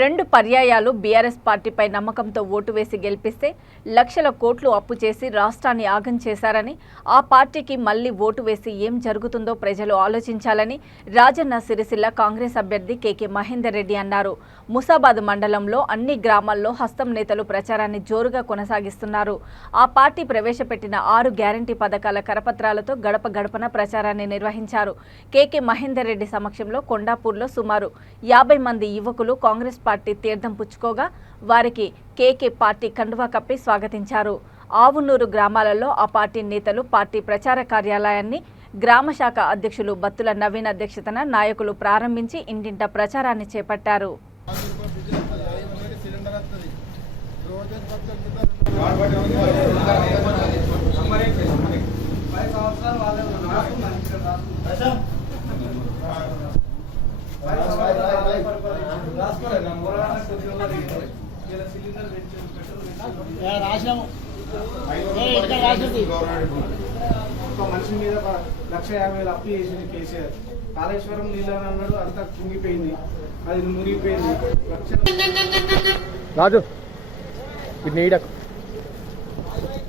రెండు పర్యాయాలు బీఆర్ఎస్ పార్టీపై నమ్మకంతో ఓటు వేసి గెలిపిస్తే లక్షల కోట్లు అప్పు చేసి రాష్ట్రాన్ని ఆగం చేశారని, ఆ పార్టీకి మళ్లీ ఓటు వేసి ఏం జరుగుతుందో ప్రజలు ఆలోచించాలని రాజన్న సిరిసిల్ల కాంగ్రెస్ అభ్యర్థి కేకే మహేందర్ రెడ్డి అన్నారు. ముసాబాద్ మండలంలో అన్ని గ్రామాల్లో హస్తం నేతలు ప్రచారాన్ని జోరుగా కొనసాగిస్తున్నారు. ఆ పార్టీ ప్రవేశపెట్టిన 6 గ్యారంటీ పథకాల కరపత్రాలతో గడప గడపన ప్రచారాన్ని నిర్వహించారు. కేకే మహేందర్ రెడ్డి సమక్షంలో కొండాపూర్లో సుమారు 50 మంది యువకులు కాంగ్రెస్ పార్టీ తీర్థం పుచ్చుకోగా వారికి కేకే పార్టీ కండువా కప్పి స్వాగతించారు. ఆవునూరు గ్రామాలలో ఆ పార్టీ నేతలు పార్టీ ప్రచార కార్యాలయాన్ని గ్రామ శాఖ అధ్యక్షులు బత్తుల నవీన్ అధ్యక్షతన నాయకులు ప్రారంభించి ఇంటింటా ప్రచారాన్ని చేపట్టారు. మనిషి మీద 1,50,000 అప్పు చేసింది కేసీఆర్. కాళేశ్వరం నీళ్ళు అన్నాడు, అంతా కుంగిపోయింది, అది మునిగిపోయింది. రాజు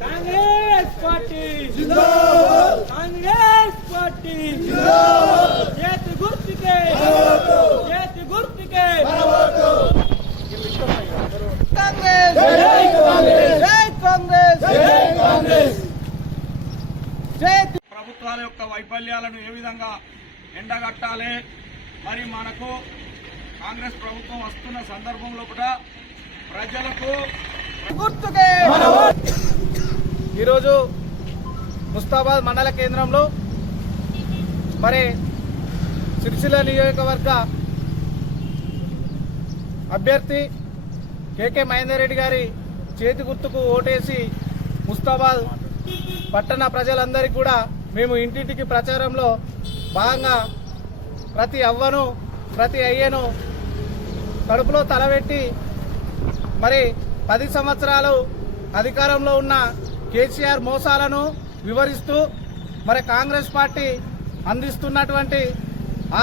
కాంగ్రెస్ పార్టీ జిందాబాద్, కాంగ్రెస్ పార్టీ జిందాబాద్, చేతి గుర్తుకే చేతి గుర్తుకే కాంగ్రెస్ జై కాంగ్రెస్ జై కాంగ్రెస్ జై కాంగ్రెస్. ప్రభుత్వాల యొక్క వైఫల్యాలను ఏ విధంగా ఎండగట్టాలి, మరి మనకు కాంగ్రెస్ ప్రభుత్వం వస్తున్న సందర్భంలో కూడా ప్రజలకు గుర్తుకే. ఈరోజు ముస్తాబాద్ మండల కేంద్రంలో మరి సిరిసిల్ల నియోజకవర్గ అభ్యర్థి కేకే మహేందర్ రెడ్డి గారి చేతి గుర్తుకు ఓటేసి ముస్తాబాద్ పట్టణ ప్రజలందరికీ కూడా మేము ఇంటింటికి ప్రచారంలో భాగంగా ప్రతి అవ్వను ప్రతి అయ్యను కడుపులో తలబెట్టి మరి 10 సంవత్సరాలు అధికారంలో ఉన్న కేసీఆర్ మోసాలను వివరిస్తూ మరి కాంగ్రెస్ పార్టీ అందిస్తున్నటువంటి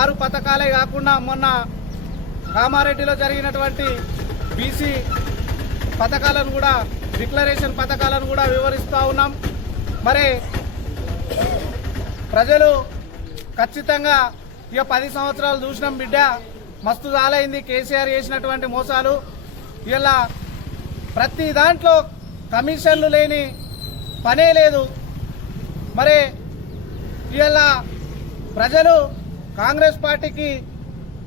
6 పథకాలే కాకుండా మొన్న కామారెడ్డిలో జరిగినటువంటి బీసీ పథకాలను కూడా, డిక్లరేషన్ పథకాలను కూడా వివరిస్తూ ఉన్నాం. మరి ప్రజలు ఖచ్చితంగా ఇక 10 సంవత్సరాలు చూసినాం బిడ్డ, మస్తు చాలైంది కేసీఆర్ చేసినటువంటి మోసాలు. ఇలా ప్రతి దాంట్లో కమిషన్లు లేని పనే లేదు. మరి ఇలా ప్రజలు కాంగ్రెస్ పార్టీకి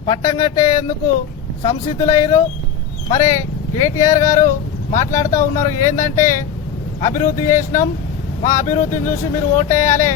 పట్టం కట్టేందుకు సంసిద్ధులయ్యారు. మరి కేటీఆర్ గారు మాట్లాడుతూ ఉన్నారు, ఏంటంటే అభివృద్ధి చేసినాం, మా అభివృద్ధిని చూసి మీరు ఓటేయాలి,